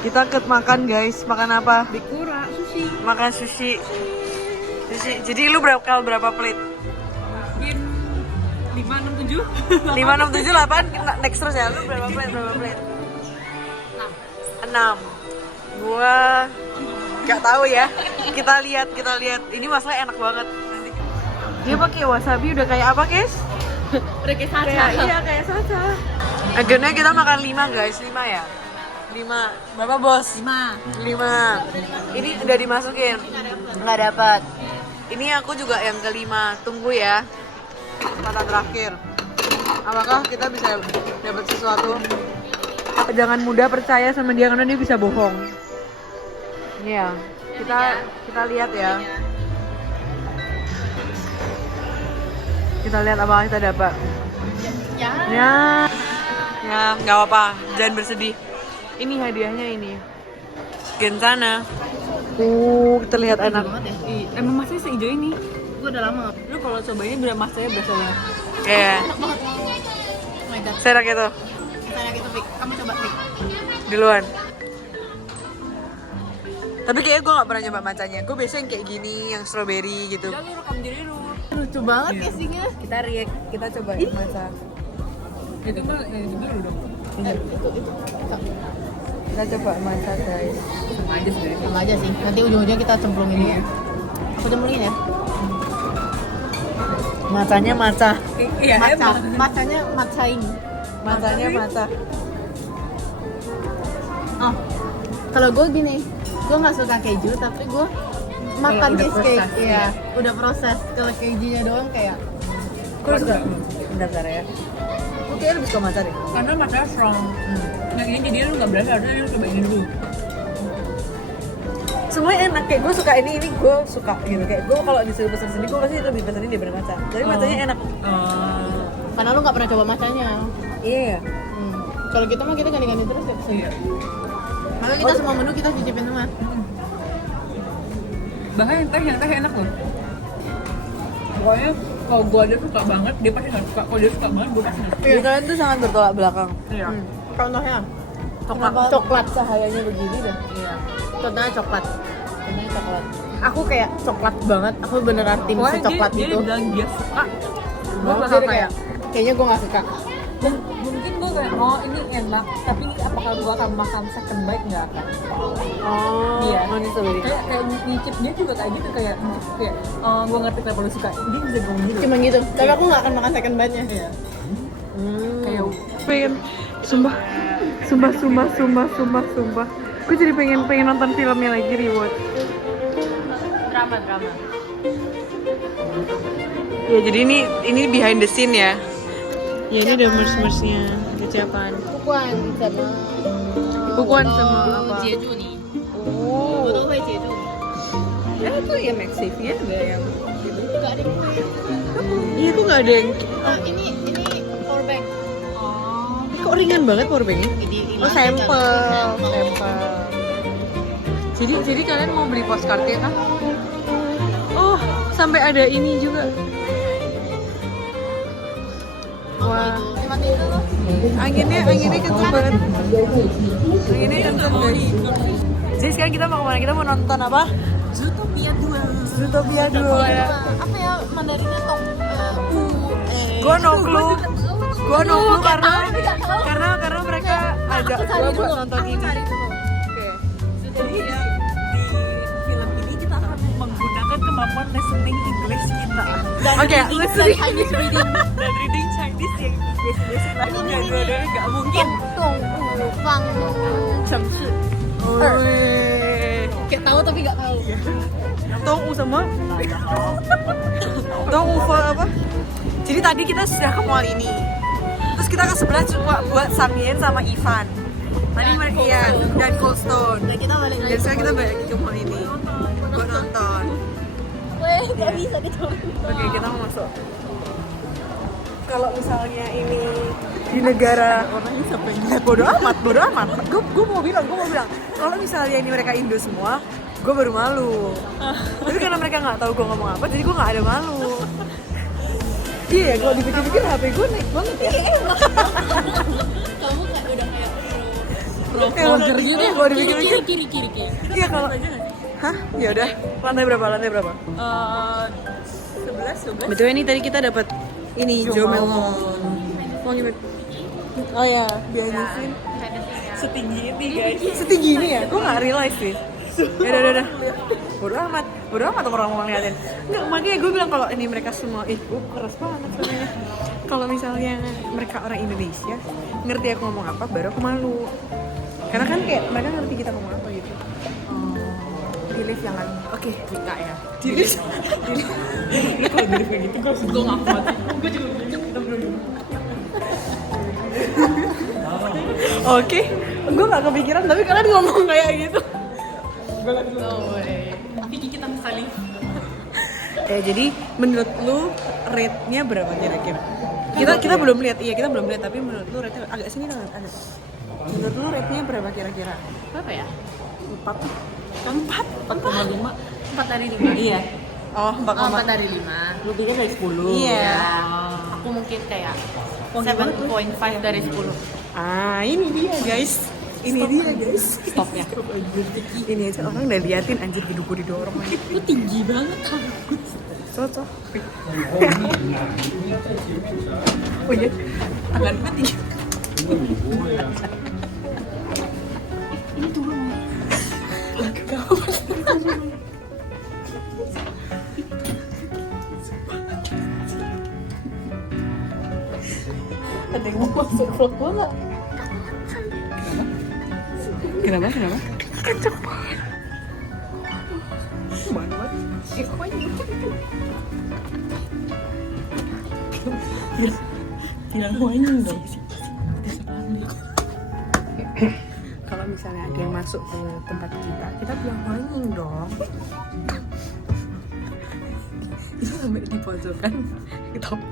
Kita makan guys, makan apa? Bikura, sushi. Makan sushi. Jadi lu berapa plate? Mungkin 5, 6, 7. 5, 6, 7, 8. Next terus ya. Lu berapa plate? 6. Gua nggak tahu ya. Kita lihat. Ini masalah enak banget. Dia pakai wasabi udah kayak apa, guys? Udah kayak saja. Iya, kayak saja. Akhirnya kita makan 5 guys, 5 ya. 5. Berapa bos? 5. Ini udah dimasukin. Nggak dapat. Ini aku juga yang kelima. Tunggu ya. Kesempatan terakhir. Apakah kita bisa dapat sesuatu? Jangan mudah percaya sama dia karena dia bisa bohong. Iya. Kita lihat ya. Kita lihat apakah kita dapat. Ya, nggak apa-apa. Jangan bersedih. Ini hadiahnya ini. Gensana. Terlihat enak. Emang masnya sehijau ini? Gue udah lama. Lu kalau cobain bener masanya berasa banget. Iya. Enak banget. Oh my god. Serak itu. Misalnya gitu, Fik. Kamu coba, Fik. Duluan. Tapi kayaknya gue gak pernah nyoba macanya. Gue biasanya yang kayak gini, yang strawberry gitu. Udah lu rekam diri lu. Lucu banget casingnya. Kita react, kita coba maca. Itu mah dulu dong. Itu. Kita coba maca guys. Sama aja sebenarnya. Sama aja sih, nanti ujung-ujungnya kita cemplungin ya. Aku cemplungin ya. Macanya maca. Iya, Macanya macain. Macanya maca. Oh, kalau gue gini, gue nggak suka keju tapi gue makan udah cheesecake. proses, Iya, udah proses. Kalau kejunya doang kayak Gue suka. Bentar ya. Gue kayaknya lebih suka maca deh. karena matanya strong. Nah ini jadi lu nggak berasa, harusnya lu coba ini dulu. Semuanya enak, kayak gue suka ini gue suka gitu. Kayak gue kalau disuruh pesen sini, gue pasti lebih pesen ini daripada maca. Tapi macanya enak. karena lu nggak pernah coba macanya. Iya ya. Kalau kita mah kita ganti-ganti terus ya. Iya. Makanya kita semua menu kita cicipin semua. Bahkan yang teh enak loh. Pokoknya kalau gue aja suka banget, dia pasti nggak suka. Kalau dia suka banget, gue pasti nggak suka. Jadi kalian tuh sangat bertolak belakang. Iya. Contohnya Kenapa coklat. cahayanya begini dah? Iya. Contohnya coklat. Aku kayak coklat banget. Aku beneran tim si coklat dia itu. bilang dia suka. Gue Jadi bakal kayak, kayak kayaknya gue nggak suka. dan mungkin gue kayak ini enak, tapi apakah gue akan makan second bite nggak akan. Oh, Iya. manis strawberry. Kayak nyicip dia juga kayak gitu, kayak nyicip kayak gue ngerti kenapa lu suka. Dia bisa ngomong gitu. Cuma gitu. Tapi aku nggak akan makan second bite-nya. Iya. Kayak pengen sumpah gue jadi pengen nonton filmnya lagi rewatch. Drama. Ya jadi ini behind the scene ya. Ya ini ada merch-merchnya keciapan. Bukuan sama apa? Jeju nih. Oh. Gue tau Jeju. Itu ya MagSafe-nya ada yang gitu. Gak ada yang Iya kok nggak ada yang. ini power bank. Kok ringan banget powerbanknya? Oh sampel. Jadi kalian mau beli postcardnya kan? Oh sampai ada ini juga. Wah. Anginnya kenceng banget. Anginnya kenceng guys. Jadi sekarang kita mau kemana? Kita mau nonton apa? Zootopia 2. Zootopia 2 ya. Apa ya Mandarinnya tong? Gua no clue karena mereka ajak gua buat nonton ini. Oke. jadi ya, di film ini kita akan menggunakan kemampuan listening English kita Oke, listening Chinese reading. dan reading Chinese yang basic lah. Dua-duanya nggak mungkin. Fang. Samsu. Kayak tahu tapi nggak tahu. Tong U sama Tong Ufa apa? Jadi tadi kita sudah ke mall ini. Terus kita ke sebelah cuma buat Samien sama Ivan. Tadi mereka iya dan Cold Stone. Nah, kita balik Dan lagi. sekarang kita balik lagi ke mall ini buat nonton. Weh, nggak bisa dicoba. Oke, kita mau masuk. Kalau misalnya ini di negara Orangnya siapa yang bodo amat. Gue mau bilang. Kalau misalnya ini mereka Indo semua, gue baru malu. Tapi karena mereka nggak tahu gue ngomong apa, jadi gue nggak ada malu. Iya, kalau dipikir-pikir HP gue naik banget ya. Kamu kayak udah kayak Vlogger gitu ya. Kalau dipikir-pikir. Kiri. Iya kalau. Hah? Ya udah. Lantai berapa? 11. Betul ini tadi kita dapat ini Jo Melon. Mau gimana? Oh ya, biarin setinggi ini guys. Setinggi ini ya? Gue nggak realize sih. Ya udah. Bodoh amat orang mau ngeliatin. Enggak, makanya gue bilang kalau ini mereka semua keras banget sebenarnya. Kalau misalnya mereka orang Indonesia ngerti aku ngomong apa, baru aku malu. Karena kan kayak mereka ngerti kita ngomong apa gitu. Di lift jangan. Oke, buka ya. Di lift. Kalau di lift kayak gitu gue nggak kuat. Gue juga Oke, gue gak kepikiran tapi kalian ngomong kayak gitu. Tapi kita saling. Jadi menurut lu rate-nya berapa kira-kira? Kita belum lihat, iya kita belum lihat tapi menurut lu rate-nya agak sini kan ada. Menurut lu rate-nya berapa kira-kira? Berapa ya? 4 4,5. 4 dari 5. Iya. Oh, 4 dari 5. Lu pikir dari 10? Iya. Aku mungkin kayak 7.5 dari 10. Ah, ini dia guys. Stop ya. Ini aja orang udah liatin anjir hidup gue didorong lagi. Itu tinggi banget. Cocok. Oh iya, tangan gue tinggi. Ini turun. Ada yang mau masuk vlog gue nggak? Kenapa? Kenceng banget. Bilang whining dong. Kalau misalnya ada yang masuk ke tempat kita bilang whining dong. Itu sampai di pojokan top.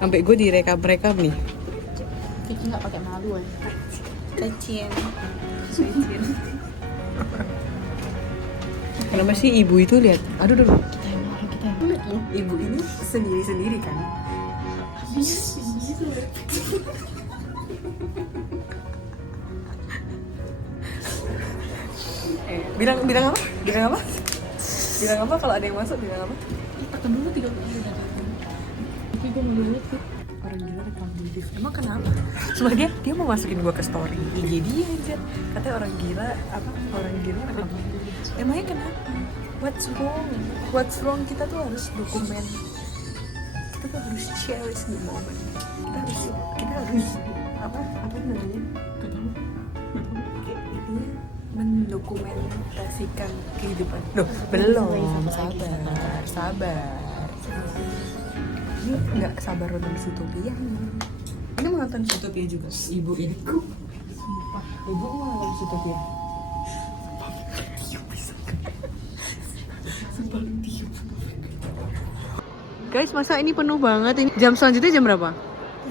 Sampai gue direkam nih. Kiki nggak pakai malu ya. Cacien. Kenapa sih ibu itu lihat? Aduh. Kita yang lihat loh. Ibu ini sendiri kan? Bilang apa? Bilang apa kalau ada yang masuk? Bilang apa? Tekan dulu 3 kali udah. Tapi gue mau lihat sih. Orang gila rekam di lift. Emang kenapa? Cuma dia mau masukin gua ke story IG dia aja. Katanya orang gila rekam di lift. Emangnya kenapa? What's wrong? Kita tuh harus dokumen. Kita tuh harus cherish the moment. Kita harus apa namanya? Kayak intinya mendokumentasikan kehidupan. Loh, belum. Sabar. Ini nggak sabar nonton Zootopia. Ini mau nonton Zootopia juga. Ibu ini. Sumpah. Ibu mau nonton Zootopia. Guys, masa ini penuh banget ini? Jam selanjutnya jam berapa?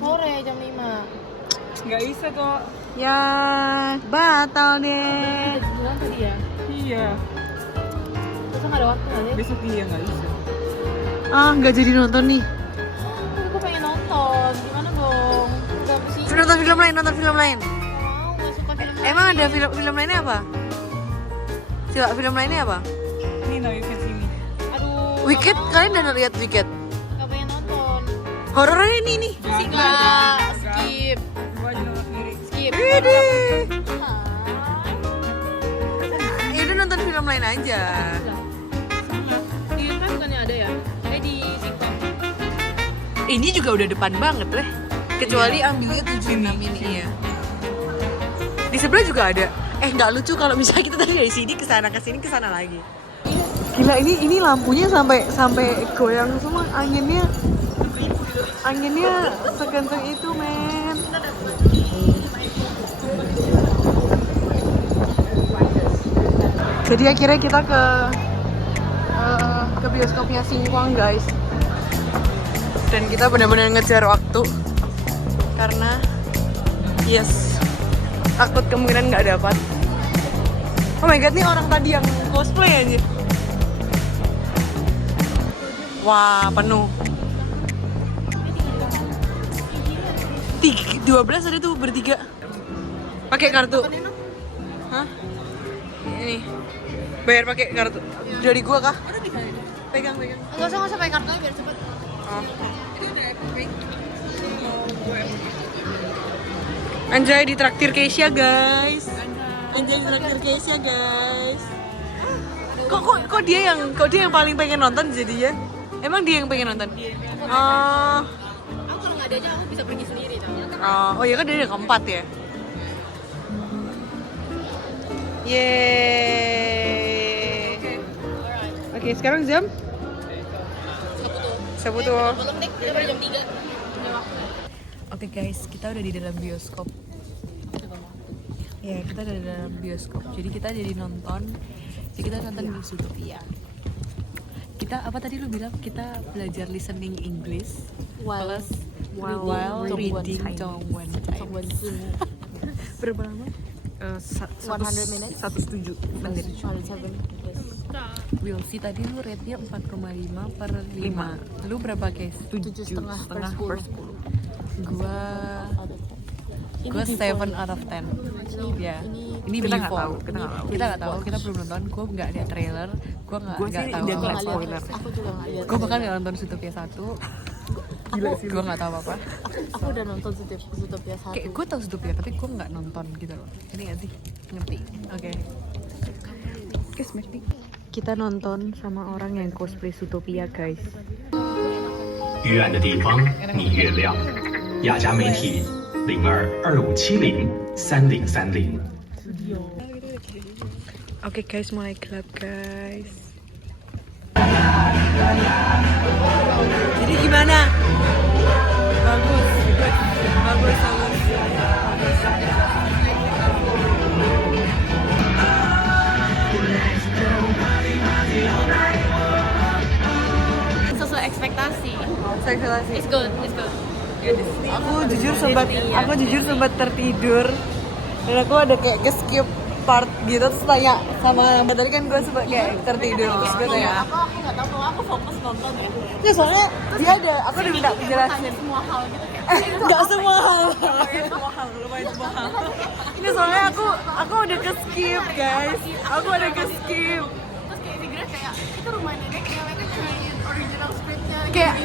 Sore jam 5. Nggak bisa kok. Ya, batal deh. Udah bilang tadi ya. Iya. Terus nggak ada waktu nggak sih? Besok dia nggak bisa. Ah, nggak jadi nonton nih. Aku pengen nonton. Gimana dong? Udah sih. Nonton film lain. Nggak mau, nggak suka film. Emang ada film lainnya apa? Coba film lainnya apa? Ini Now You Can See Me. Aduh. Wicked, nggak mau. kalian udah lihat Wicked? Nggak pengen nonton. Horornya ini nih. Enggak. Skip. Gua aja nonton sendiri. Skip. Ini. Ah. Ya udah nonton film lain aja. Di YouTube bukannya ada ya? Di TikTok. Ini juga udah depan banget deh. Kecuali ambilnya 76 ini ya. Di sebelah juga ada. Nggak lucu kalau misalnya kita tadi dari sini ke sana lagi. Gila, ini lampunya sampai goyang semua, anginnya sekencang itu, men. Jadi akhirnya kita ke bioskopnya Singkwang, guys. Dan kita benar-benar ngejar waktu karena takut kemungkinan nggak dapat. Oh my god, nih orang tadi yang cosplay aja. Wah, penuh. 12 ada tuh bertiga. Pakai kartu. Hah? Ini. Bayar pakai kartu. Dari gua kah? Pegang. Nggak usah pakai kartunya biar cepet. Oh. Anjay ditraktir Keisha guys. Kok dia yang paling pengen nonton jadi ya? Emang dia yang pengen nonton? Oh. Aku kalau nggak diajak aku bisa pergi sendiri tau. Oh ya kan dia yang keempat ya. Yeay. Oke, sekarang jam? Sabuto. Belum deh, udah pada jam 3. Oke guys, kita udah di dalam bioskop. Ya, kita udah di dalam bioskop. Jadi kita jadi nonton. Jadi kita nonton di Zootopia. Kita apa tadi lu bilang? Kita belajar listening English While while reading Dongwon Times. Berapa lama? 100 minutes. 107 menit. 107. Will see tadi lu rate-nya 4,5 per 5. Lu berapa guys? 7,5 per 10. Gua 7 out of 10. Ya. Ini Kita nggak before. tahu, kita nggak tahu. Kita nggak tahu, kita belum nonton. Gua nggak lihat trailer. Gua nggak Gua sih tahu. udah apa. ngeliat spoiler. Aku juga nggak lihat. Gua bahkan nggak nonton Zootopia 1. Gua nggak tahu apa. Aku udah nonton Zootopia 1. Kayak gue tahu Zootopia tapi gue nggak nonton gitu loh. Ini nggak sih? Ngerti? Oke. Kita nonton sama orang yang cosplay Zootopia guys. 远的地方你月亮，雅家媒体0225703030。 Oke guys, mulai gelap guys. Jadi gimana? Bagus. Sesuai ekspektasi. Spekulasi. It's good. Aku jujur sempat tertidur dan aku ada kayak skip part gitu terus tanya sama tadi kan gue sempat kayak tertidur terus gue tanya Aku nggak tahu kalau aku fokus nonton ya. ya soalnya dia ada aku udah minta penjelasan Semua hal gitu kayak. nggak semua hal ini soalnya aku udah ke skip guys aku udah ke skip Terus kayak Tigra kayak itu rumah nenek yang mereka nyariin original scriptnya.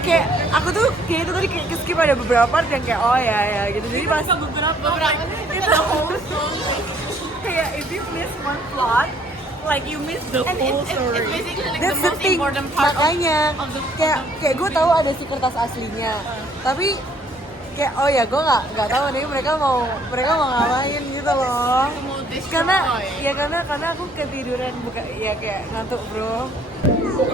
kayak aku tuh kayak itu tadi kayak ke skip ada beberapa part yang kayak oh ya gitu jadi pas beberapa itu kayak if you miss one plot like you miss the whole story. It's basically like That's the the most thing. important part Makanya of the kayak gue tahu ada si kertas aslinya. Tapi kayak oh ya gue nggak tahu nih mereka mau ngapain gitu loh. Karena aku ketiduran ya kayak ngantuk bro.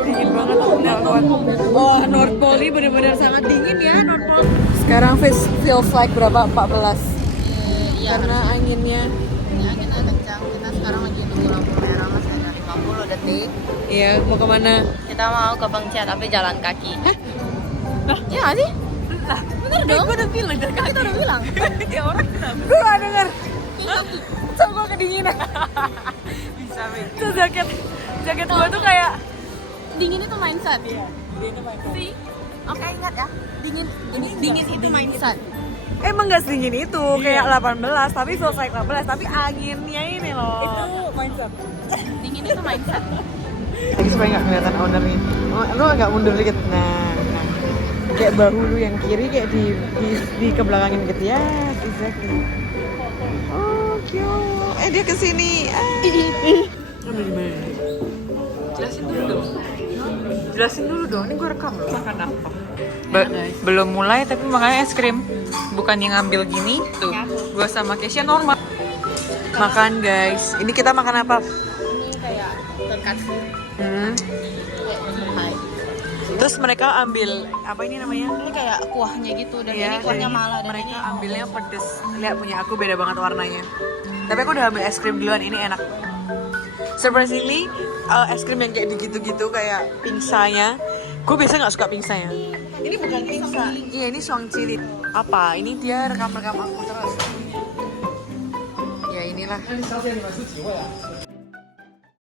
Dingin banget aku nggak kuat. Oh North Pole ini benar-benar sangat dingin ya North Pole. Sekarang feels like berapa? 14. Karena anginnya. Anginnya kencang. Kita sekarang lagi nunggu lampu merah masih ada 50 detik. Iya mau kemana? Kita mau ke Bangcia tapi jalan kaki. Iya nggak sih? Bener dong. Gue udah bilang dari kaki. Kita udah bilang. Ya orang gue gak denger. So gue kedinginan. Bisa Terus jaket gue tuh kayak Dingin itu mindset. Iya. Dingin itu mindset. See? Oke ingat ya. Dingin itu mindset. emang gak sedingin itu kayak 18 tapi selesai 18 tapi anginnya ini loh. Itu mindset. Dingin itu mindset. Lagi supaya nggak kelihatan ownernya. Lu agak mundur dikit. Nah. Kayak bahu lu yang kiri kayak di kebelakangin gitu ya. Exactly. Oh, cute. Dia kesini. Udah di mana? Jelasin dulu dong. Ini gue rekam loh. Makan apa? Belum mulai tapi makanya es krim. Bukan yang ngambil gini tuh. Gua sama Keisha normal. Makan guys. Ini kita makan apa? Ini kayak tonkatsu. Hai. Terus mereka ambil apa ini namanya? Ini kayak kuahnya gitu dan Iya, ini kuahnya dan malah dan mereka ini ambilnya pedes. Lihat punya aku beda banget warnanya. Tapi aku udah ambil es krim duluan, ini enak. Surprisingly, es krim yang kayak gitu-gitu kayak pingsanya. Gue biasa nggak suka pingsanya. Ini bukan pingsa. Iya, ini suang cili. Apa? Ini dia rekam-rekam aku terus. Ya inilah.